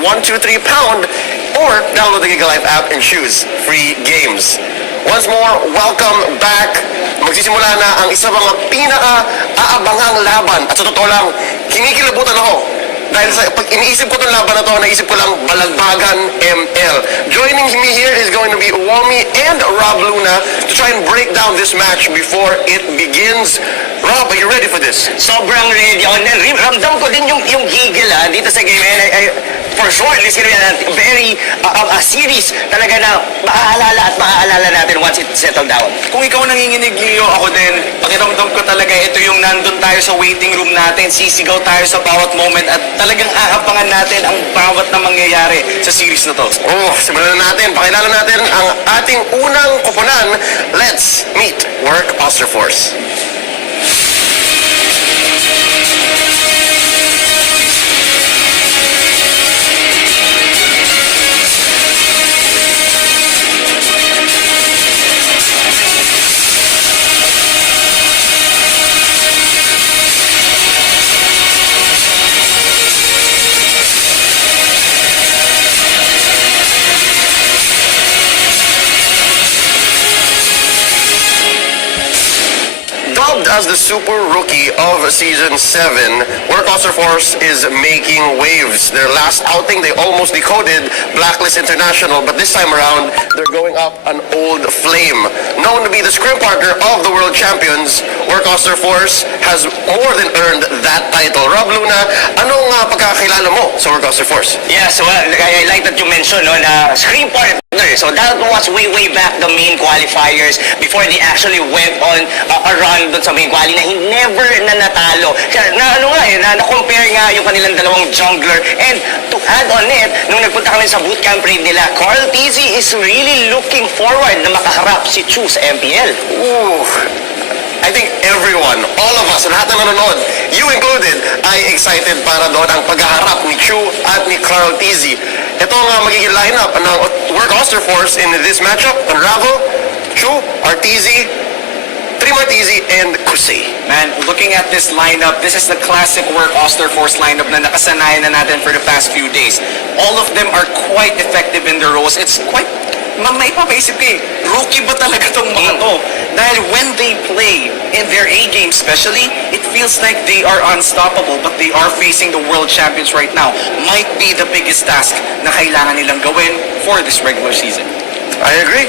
or download the Giga Life app and choose free games. Once more, welcome back. Magsisimula na ang isa mga pinaka-aabangang laban. At sa totoo lang, kinikilabutan ako. Dahil sa pag iniisip ko itong laban na to, naisip ko lang Balagbagan ML. Joining me here is going to be Uwami and Rob Luna to try and break down this match before it begins. Rob, are you ready for this? Sobrang ready ako. Ramdam ko din yung gigil dito sa game. And for sure, this is going to be a very a series talaga na maaalala natin once it settled down. Kung ikaw nanginginig, Leo, ako din, pakiramdam ko talaga ito yung nandun tayo sa waiting room natin, sisigaw tayo sa bawat moment at talagang aabangan natin ang bawat na mangyayari sa series na to. Oh, simulan na natin. Pakilala natin ang ating unang koponan. Let's meet Work Oster Force. Dubbed as the super rookie of Season 7, Work Oster Force is making waves. Their last outing, they almost decoded Blacklist International, but this time around, they're going up an old flame. Known to be the scrim partner of the world champions, Work Oster Force has more than earned that title. Rob Luna, anong pagkakilala mo sa Work Oster Force? Yeah, so I like that you mentioned na screen partner. So that was way back the main qualifiers before they actually went on a run dun sa main quali na never na natalo. Na-compare nga yung kanilang dalawang jungler. And to add on it, nung nagpunta kami sa bootcamp raid nila, Carl TZ is really looking forward na makaharap si Chu sa MPL. Ooh. I think everyone, all of us, lahat na nanonood, you included, ay excited para doon ang paghaharap ni Chu at ni Carl TZ. Ito ang magiging lineup ng Work Oster Force in this matchup. Unravel, Chu, Arteezy, Trimartizi, and Kusei. Man, looking at this lineup, this is the classic work Osterforce lineup na nakasanayan na natin for the past few days. All of them are quite effective in their roles. It's quite, may papaisip ka rookie ba talaga tong mga to? Dahil when they play in their A-game especially, it feels like they are unstoppable, but they are facing the world champions right now. Might be the biggest task na kailangan nilang gawin for this regular season. I agree.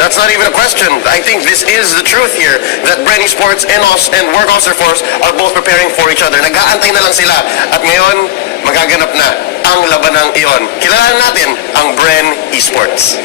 That's not even a question. I think this is the truth here, that Bren Esports and Work Osterforce are both preparing for each other. Nag-aantay na lang sila. At ngayon, magaganap na ang labanang iyon. Kilalanin natin ang Bren Esports.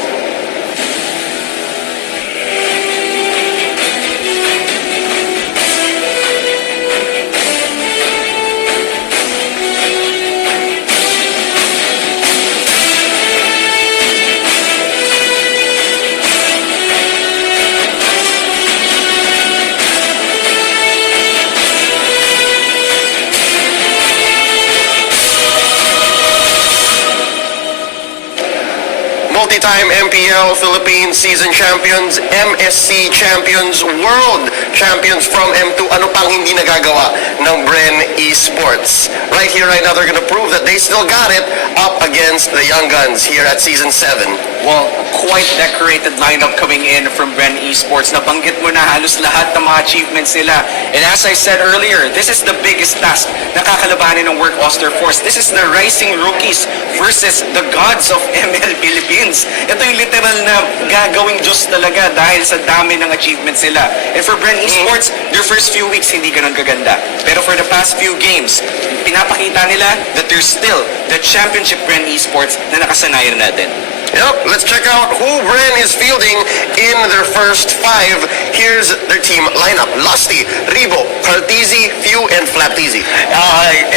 Multi-time MPL Philippines season champions, MSC champions, world champions from M2. Ano pang hindi nagagawa ng Bren Esports? Right here, right now, they're gonna prove that they still got it up against the young guns here at season 7. Well, quite decorated lineup coming in from Bren Esports. Nabanggit mo na halos lahat ng mga achievements nila. And as I said earlier, this is the biggest task na kakalabanin ng Work Osterforce. This is the rising rookies versus the gods of ML Philippines. Ito yung literal na gagawing Diyos talaga dahil sa dami ng achievements nila. And for Bren Esports, their first few weeks hindi ganun kaganda. Pero for the past few games, pinapakita nila that they're still the championship Bren Esports na nakasanayan natin. Yep, let's check out who Bren is fielding in their first 5. Here's their team lineup. Lusty, Ribo, Arteezy, Few, and Flapteezy.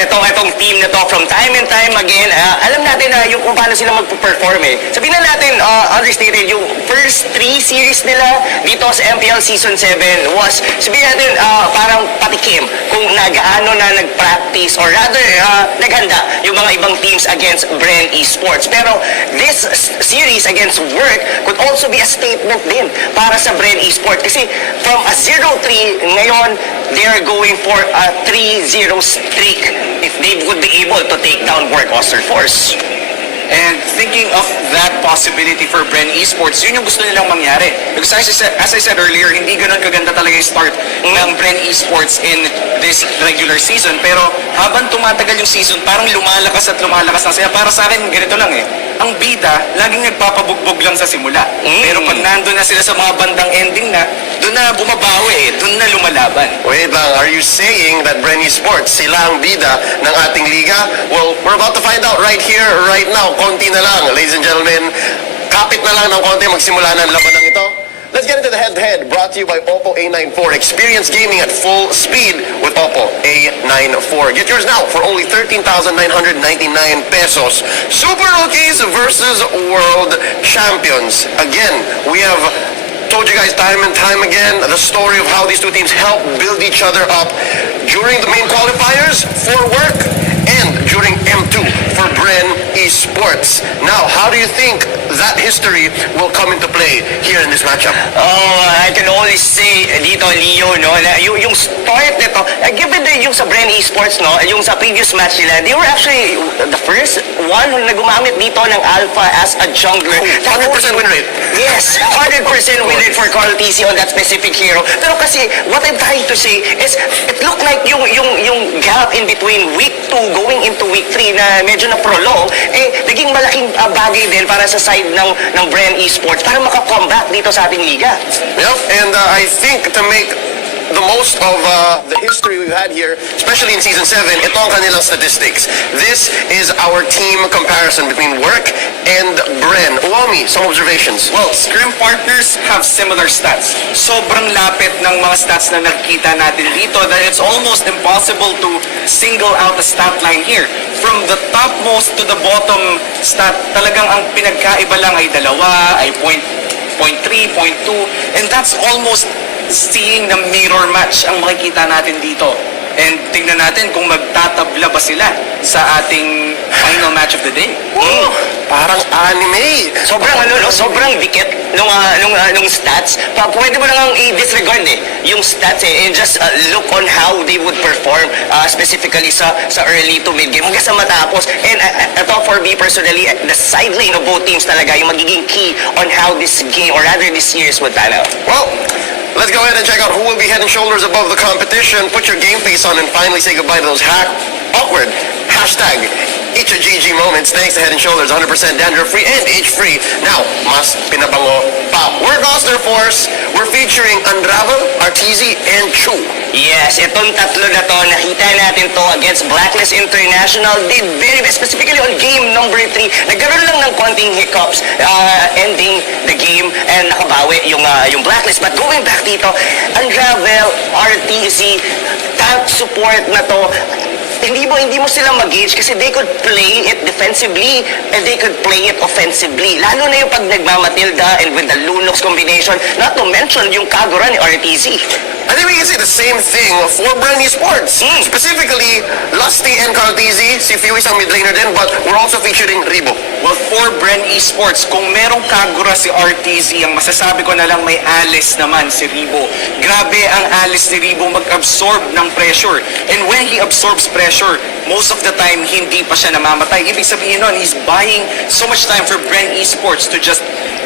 Itong team na to, from time and time again, alam natin na yung kung paano sila magpo-perform Sabihin na natin, understated, yung first 3 series nila dito sa MPL Season 7 was, sabihin natin, parang patikim kung nagaano na nag-practice or rather, naghanda yung mga ibang teams against Bren Esports. Pero this series against Work could also be a statement din para sa Bren Esports kasi from a 0-3 ngayon they're going for a 3-0 streak if they would be able to take down Work Osterforce. And thinking of that possibility for Bren Esports, yun yung gusto nilang mangyari. Because as I said earlier, hindi ganun kaganda talaga yung start ng Bren Esports in this regular season. Pero habang tumatagal yung season, parang lumalakas at lumalakas na sila. Para sa akin, ganito lang ang bida, laging nagpapabugbog lang sa simula. Pero pag nandun na sila sa mga bandang ending na, doon na bumabawi doon na lumalaban. Wait lang, are you saying that Bren Esports, sila ang bida ng ating liga? Well, we're about to find out right here, right now. Konti na lang, ladies and gentlemen. Kapit na lang ng konti magsimula na ang labanang ito. Let's get into the head-to-head, brought to you by Oppo A94. Experience gaming at full speed with Oppo A94. Get yours now for only 13,999 pesos. Super Rookies versus World Champions. Again, we have told you guys time and time again the story of how these two teams help build each other up during the main qualifiers for Work and during M2 for Bren Esports. Now, how do you think that history will come into play here in this matchup? I can only say dito, Leo, no, na yung start nito, given yung sa Bren Esports, no, yung sa previous match nila, they were actually the first one na gumamit dito ng Alpha as a jungler. 100% win rate. Yes, 100% win rate for Carl TC on that specific hero. Pero kasi, what I'm trying to say is, it looked like yung gap in between week 2 going into week 3 na medyo na prolong, naging malaking bagay din para sa side ng Bren Esports para makakomeback dito sa ating liga. Yep, and I think to make the most of the history we've had here, especially in Season 7, ito ang kanilang statistics. This is our team comparison between Work and Bren. Uwami, some observations. Well, scrim partners have similar stats. Sobrang lapit ng mga stats na nakikita natin dito that it's almost impossible to single out a stat line here. From the topmost to the bottom stat, talagang ang pinagkaiba lang ay dalawa, ay 0.3, 0.2, and that's almost seeing the mirror match ang makikita natin dito. And tingnan natin kung magtatabla ba sila sa ating final match of the day. Parang anime. Sobrang sobrang dikit nung stats. Pwede mo lang i-disregard yung stats and just look on how they would perform specifically sa early to mid game hanggang sa matapos. And ito for me personally, the side lane of both teams talaga yung magiging key on how this game or rather this series would pan out. Well, let's go ahead and check out who will be head and shoulders above the competition. Put your game face on and finally say goodbye to those awkward hashtag HGG moments. Thanks to Head and Shoulders, 100% dandruff-free and age-free. Now, mas pinabango pa. We're Gosler Force. We're featuring Unravel, Arteezy, and Chu. Yes, itong tatlo na to, nakita natin to against Blacklist International. Did very best, specifically on game number 3. Nagkaroon lang ng konting hiccups ending the game and nakabawi yung Blacklist. But going back dito, Unravel, Arteezy, tank support na to, hindi mo sila mag-gauge kasi they could play it defensively and they could play it offensively. Lalo na yung pag nagmamatilda and with the Lunox combination, not to mention yung Kagura ni RTZ. I think we can say the same thing for Brand Sports. Specifically, Lusty and Carteezy, si Fuis ang mid laner din, but we're also featuring Ribo. Well, for Bren Esports, kung merong Kagura si RTZ, ang masasabi ko na lang may Alice naman si Ribo. Grabe ang Alice ni Ribo mag-absorb ng pressure. And when he absorbs pressure, most of the time, hindi pa siya namamatay. Ibig sabihin nun, he's buying so much time for Bren Esports to just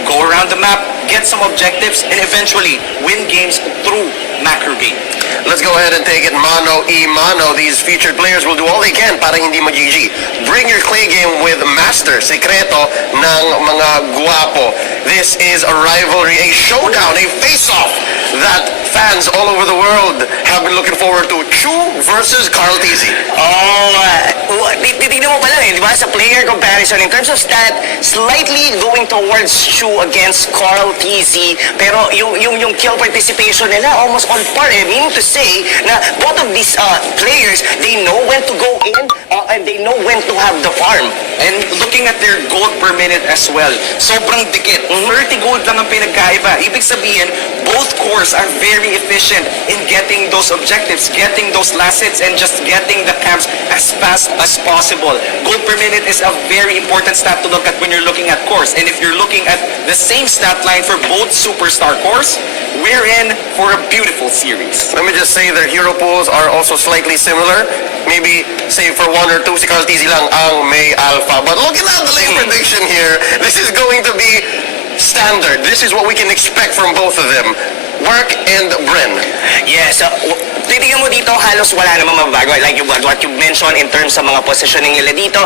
go around the map, get some objectives, and eventually win games through macro game. Let's go ahead and take it mano-y-mano. These featured players will do all they can para hindi mag-GG. Bring your clay game with Master, sekreto ng mga guwapo. This is a rivalry, a showdown, a face-off that fans all over the world have been looking forward to. Chu versus Carteezy. Titignan mo pa lang di ba? Sa player comparison, in terms of stat, slightly going towards Chu against Carteezy. Pero yung kill participation nila, almost on par. Meaning to say na both of these players, they know when to go in and they know when to have the farm. And looking at their gold per minute as well, sobrang dikit. 30 gold lang ang pinagkaiba. Ibig sabihin, both cores are very efficient in getting those objectives, getting those last hits, and just getting the camps as fast as possible. Gold per minute is a very important stat to look at when you're looking at cores. And if you're looking at the same stat line for both superstar cores, we're in for a beautiful series. Let me just say their hero pools are also slightly similar. Maybe, say, for one or two, si Carteezy lang ang may alpha. But looking at the lane prediction here, this is going to be standard. This is what we can expect from both of them. Work and Bren. Yes, titignan mo dito, halos wala namang mababago. Like what you mentioned in terms sa mga positioning nila dito.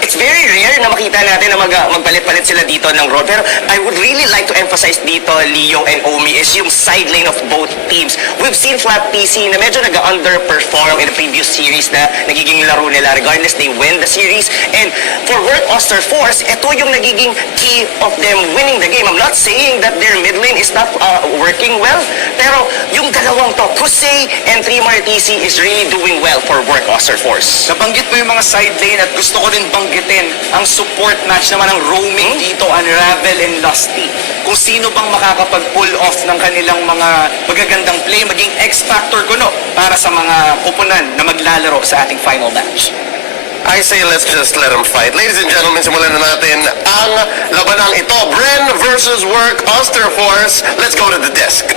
It's very rare na makita natin na magpalit-palit sila dito ng role. Pero I would really like to emphasize dito, Leo and Omi, is yung side lane of both teams. We've seen Flat PC na medyo nag-underperform in the previous series na nagiging laro nila. Regardless, they win the series. And for Work Oster Force, ito yung nagiging key of them winning the game. I'm not saying that their mid lane is not working well, pero yung dalawang to, Kusei and Trimartisi is really doing well for Work Oster Force. Nabanggit mo yung mga side lane at gusto ko rin banggitin ang support match naman ng roaming dito, Unravel and Lusty. Kung sino bang makakapag-pull off ng kanilang mga magagandang play, maging X-Factor kuno para sa mga kupunan na maglalaro sa ating final match. I say let's just let them fight. Ladies and gentlemen, simulan na natin ang labanang ito. Bren versus Work Oster Force. Let's go to the desk.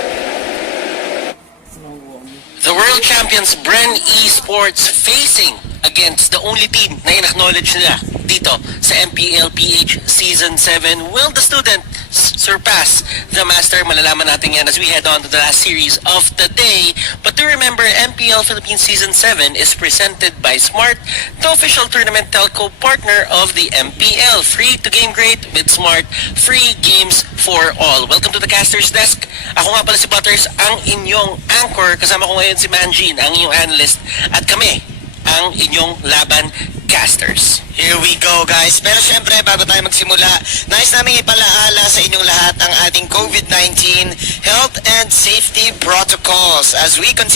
The world champions Bren Esports facing against the only team na in-acknowledge nila dito sa MPL PH Season 7. Will the student surpass the master? Malalaman natin yan as we head on to the last series of the day. But to remember, MPL Philippines Season 7 is presented by Smart, the official tournament telco partner of the MPL. Free to game great with Smart. Free games for all. Welcome to the Caster's Desk. Ako nga pala si Butters, ang inyong anchor. Kasama ko ngayon si Manjin, ang inyong analyst. At kami, ang inyong laban casters. Here we go, guys. Pero syempre, bago tayo magsimula, nais namin ipalaala sa inyong lahat ang ating COVID-19 health and safety protocols as we continue